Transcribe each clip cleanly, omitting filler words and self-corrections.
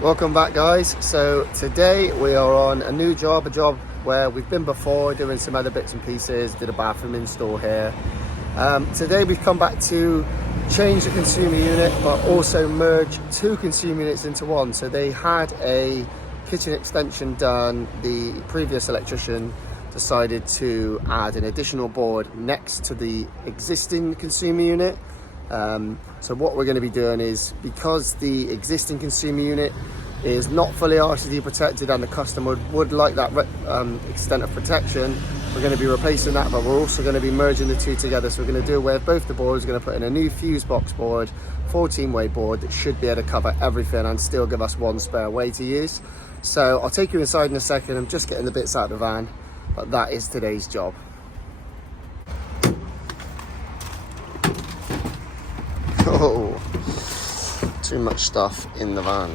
Welcome back, guys. So today we are on a new job, a job where we've been before doing some other bits and pieces, did a bathroom install here. Today we've come back to change the consumer unit but also merge two consumer units into one. So they had a kitchen extension done. The previous electrician decided to add an additional board next to the existing consumer unit. So what we're going to be doing is, because the existing consumer unit is not fully RCD protected and the customer would like that extent of protection, we're going to be replacing that, but we're also going to be merging the two together. So we're going to do away with both the boards. We're going to put in a new Fusebox board, 14-way board that should be able to cover everything and still give us one spare way to use. So I'll take you inside in a second. I'm just getting the bits out of the van, but that is today's job. Oh, too much stuff in the van.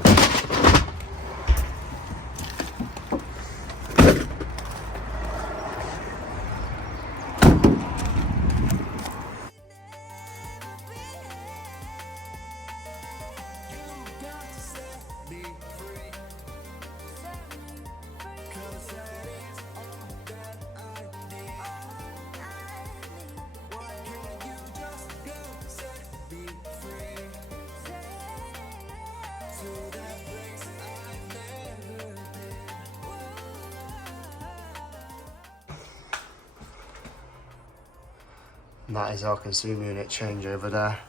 And that is our consumer unit change over there.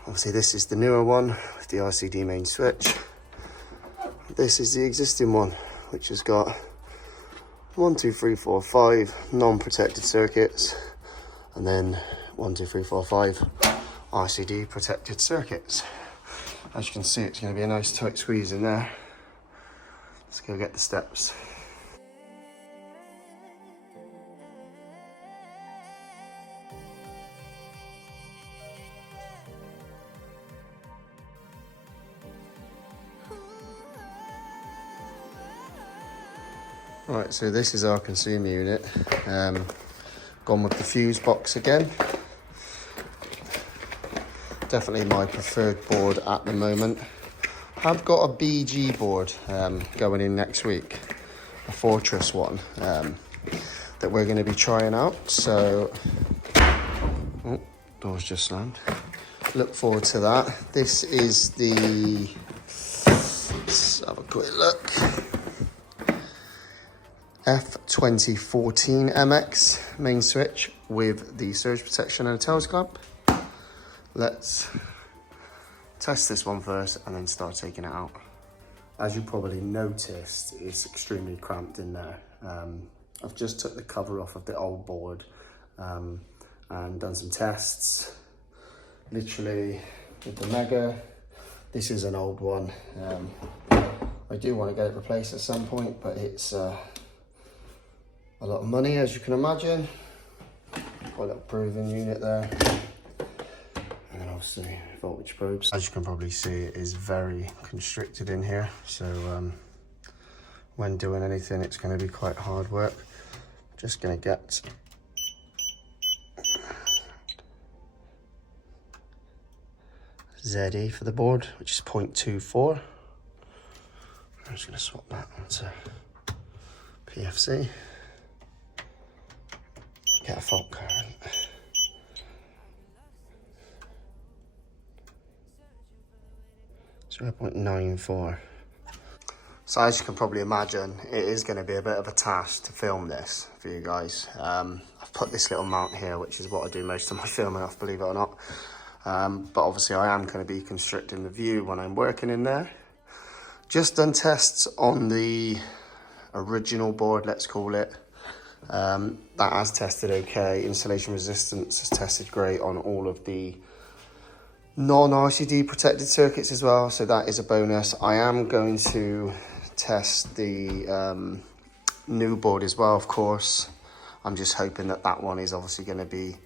Obviously this is the newer one with the RCD main switch. This is the existing one, which has got 1, 2, 3, 4, 5 non-protected circuits, and then 1, 2, 3, 4, 5 RCD protected circuits. As you can see, it's going to be a nice tight squeeze in there. Let's go get the steps. Right, so this is our consumer unit. Gone with the Fusebox again. Definitely my preferred board at the moment. I've got a BG board going in next week, a Fortress one that we're going to be trying out. So, oh, door's just slammed. Look forward to that. This is the, let's have a quick look. F2014MX main switch with the surge protection and a tails clamp. Let's test this one first and then start taking it out. As you probably noticed, it's extremely cramped in there. I've just took the cover off of the old board and done some tests. Literally with the Mega, this is an old one. I do want to get it replaced at some point, but it's a lot of money, as you can imagine. Got a little proving unit there. And then obviously voltage probes. As you can probably see, it is very constricted in here. So when doing anything, it's going to be quite hard work. Just going to get ZE for the board, which is 0.24. I'm just going to swap that onto PFC. Get a fault current. So 0.94. So as you can probably imagine, it is going to be a bit of a task to film this for you guys. I've put this little mount here, which is what I do most of my filming off, believe it or not. But obviously I am going to be constricting the view when I'm working in there. Just done tests on the original board, let's call it. That has tested okay. Installation resistance has tested great on all of the non-RCD protected circuits as well, so that is a bonus. I am going to test the new board as well, of course. I'm just hoping that that one is obviously going to be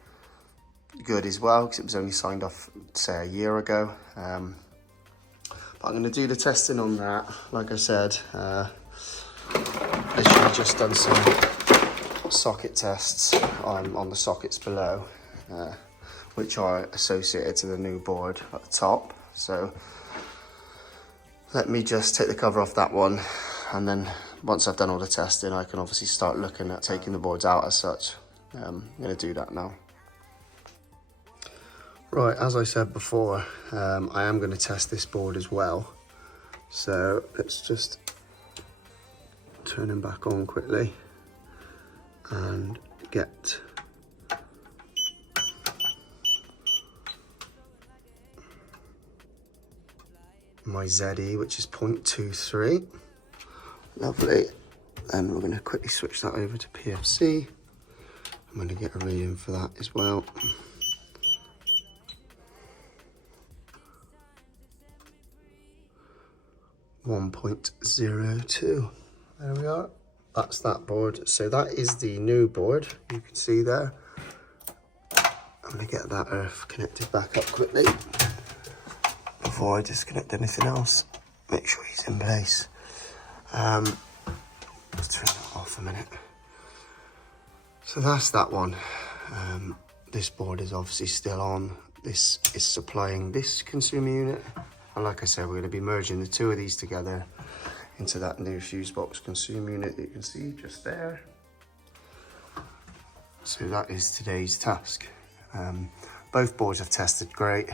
good as well, because it was only signed off, say, a year ago. But I'm going to do the testing on that. Like I said, literally just done some socket tests on the sockets below, which are associated to the new board at the top. So let me just take the cover off that one, and then once I've done all the testing, I can obviously start looking at taking the boards out as such. I'm going to do that now. Right, as I said before, I am going to test this board as well. So let's just turn him back on quickly and get my ZE, which is 0.23. Lovely. Then we're going to quickly switch that over to PFC. I'm going to get a reading for that as well. .02. There we are. That's that board. So that is the new board. You can see there. I'm going to get that earth connected back up quickly before I disconnect anything else. Make sure he's in place. Let's turn that off a minute. So that's that one. This board is obviously still on. This is supplying this consumer unit. And like I said, we're going to be merging the two of these together into that new Fusebox consumer unit that you can see just there. So that is today's task. Both boards have tested great,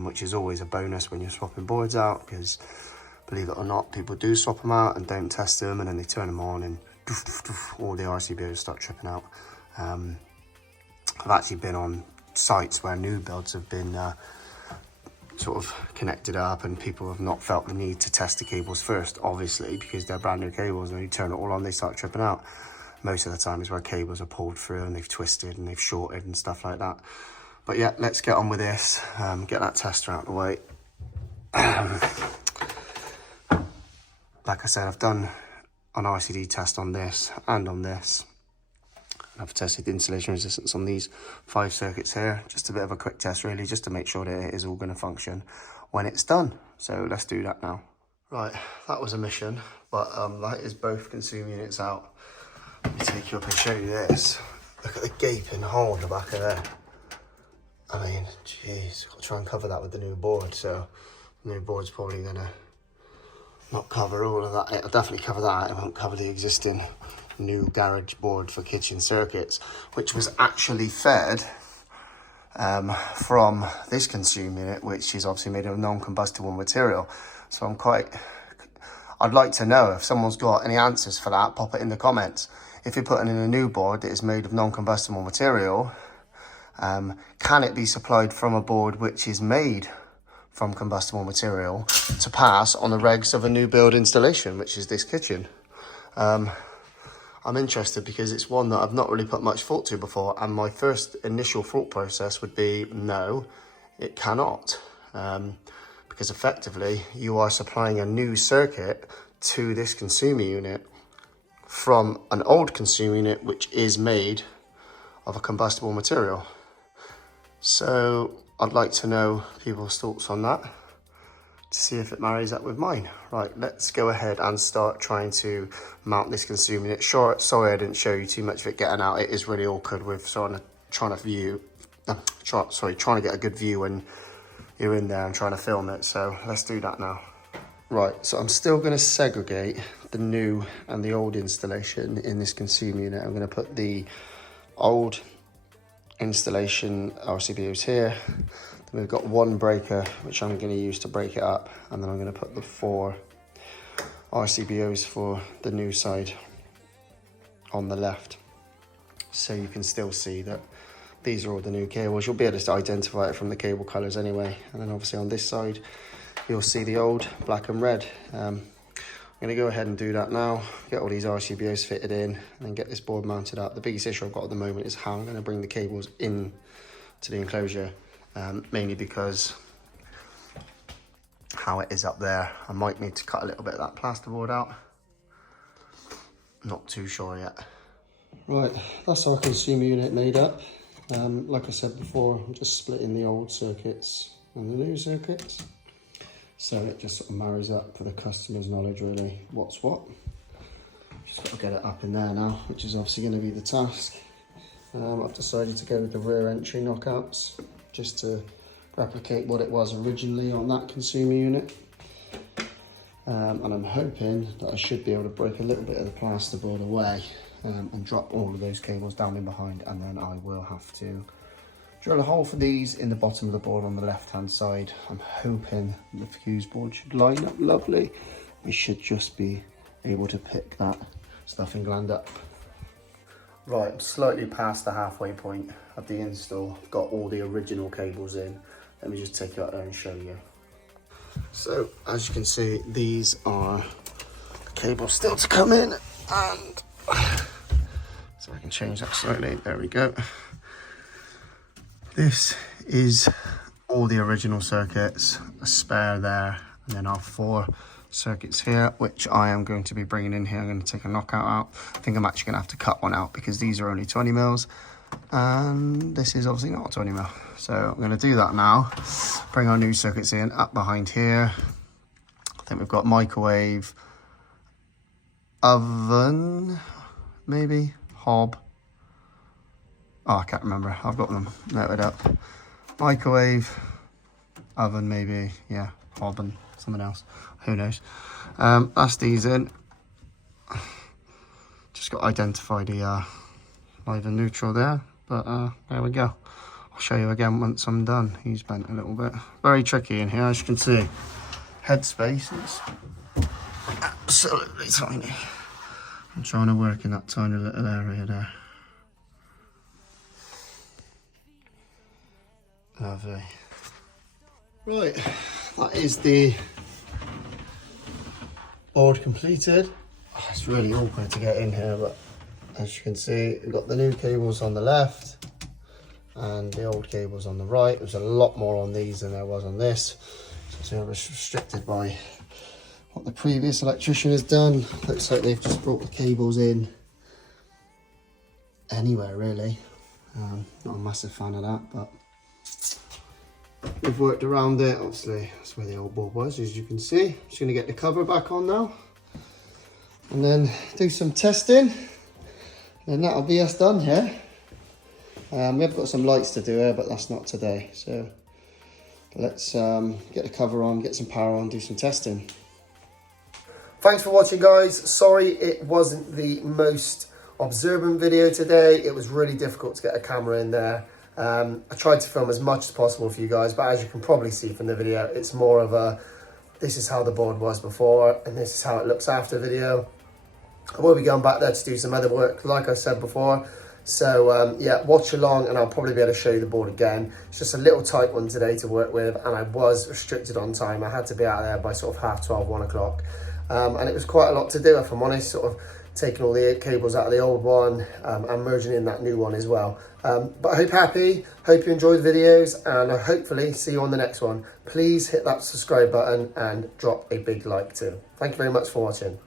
which is always a bonus when you're swapping boards out, because believe it or not, people do swap them out and don't test them, and then they turn them on and doof, doof, doof, all the RCBOs start tripping out. I've actually been on sites where new builds have been sort of connected up, and people have not felt the need to test the cables first, obviously, because they're brand new cables, and when you turn it all on, they start tripping out. Most of the time is where cables are pulled through and they've twisted and they've shorted and stuff like that. But yeah, let's get on with this, get that tester out of the way. Like I said, I've done an RCD test on this and on this. I've tested the insulation resistance on these 5 circuits here. Just a bit of a quick test really, just to make sure that it is all going to function when it's done. So let's do that now. Right, that was a mission, but that is both consumer units out. Let me take you up and show you this. Look at the gaping hole in the back of there. I mean, jeez, got to try and cover that with the new board. So the new board's probably going to not cover all of that. It'll definitely cover that. It won't cover the existing new garage board for kitchen circuits, which was actually fed from this consumer unit, which is obviously made of non-combustible material. So I'd like to know if someone's got any answers for that. Pop it in the comments. If you're putting in a new board that is made of non-combustible material, can it be supplied from a board which is made from combustible material to pass on the regs of a new build installation, which is this kitchen? I'm interested because it's one that I've not really put much thought to before, and my first initial thought process would be no, it cannot, because effectively you are supplying a new circuit to this consumer unit from an old consumer unit which is made of a combustible material. So I'd like to know people's thoughts on that to see if it marries up with mine. Right, let's go ahead and start trying to mount this consumer unit. Sure, sorry I didn't show you too much of it getting out. It is really awkward with trying to get a good view when you're in there and trying to film it. So let's do that now. Right, so I'm still going to segregate the new and the old installation in this consumer unit. I'm going to put the old installation RCBOs here. Then we've got one breaker which I'm going to use to break it up, and then I'm going to put the 4 RCBOs for the new side on the left, so you can still see that these are all the new cables. You'll be able to identify it from the cable colors anyway. And then obviously on this side you'll see the old black and red. I'm going to go ahead and do that now, get all these RCBOs fitted in, and then get this board mounted up. The biggest issue I've got at the moment is how I'm going to bring the cables in to the enclosure, mainly because how it is up there. I might need to cut a little bit of that plasterboard out. Not too sure yet. Right, that's our consumer unit made up. Like I said before, I'm just splitting the old circuits and the new circuits, so it just sort of marries up for the customer's knowledge really, what's what. Just got to get it up in there now, which is obviously going to be the task. I've decided to go with the rear entry knockouts, just to replicate what it was originally on that consumer unit. and I'm hoping that I should be able to break a little bit of the plasterboard away and drop all of those cables down in behind, and then I will have to drill a hole for these in the bottom of the board on the left hand side. I'm hoping the fuse board should line up lovely. We should just be able to pick that stuffing gland up. Right, I'm slightly past the halfway point of the install. I've got all the original cables in. Let me just take you out there and show you. So as you can see, these are the cables still to come in, and so I can change that slightly. There we go. This is all the original circuits, a spare there, and then our 4 circuits here, which I am going to be bringing in here. I'm going to take a knockout out. I think I'm actually going to have to cut one out because these are only 20 mils, and this is obviously not a 20 mil. So I'm going to do that now. Bring our new circuits in up behind here. I think we've got microwave, oven, maybe hob. Oh, I can't remember. I've got them noted up. Microwave, oven, maybe, yeah, hob and something else. Who knows? That's these in. Just got to identify the live and neutral there, but there we go. I'll show you again once I'm done. He's bent a little bit. Very tricky in here, as you can see. Headspace is absolutely tiny. I'm trying to work in that tiny little area there. Lovely. Right, that is the board completed. Oh, it's really awkward to get in here, but as you can see, we've got the new cables on the left and the old cables on the right. There's a lot more on these than there was on this, so I was restricted by what the previous electrician has done. Looks like they've just brought the cables in anywhere really. Not a massive fan of that, but we've worked around it. Obviously that's where the old board was, as you can see. Just going to get the cover back on now and then do some testing, and that'll be us done here. We have got some lights to do here, but that's not today, so let's get the cover on, get some power on, do some testing. Thanks for watching, guys. Sorry it wasn't the most observant video today. It was really difficult to get a camera in there. I tried to film as much as possible for you guys, but as you can probably see from the video, it's more of a, this is how the board was before and this is how it looks after video. I will be going back there to do some other work, like I said before. So yeah, watch along and I'll probably be able to show you the board again. It's just a little tight one today to work with, and I was restricted on time. I had to be out there by sort of 12:30, 1 o'clock. And it was quite a lot to do, if I'm honest, sort of taking all the cables out of the old one and merging in that new one as well. But I hope you're happy, hope you enjoyed the videos, and I hopefully see you on the next one. Please hit that subscribe button and drop a big like too. Thank you very much for watching.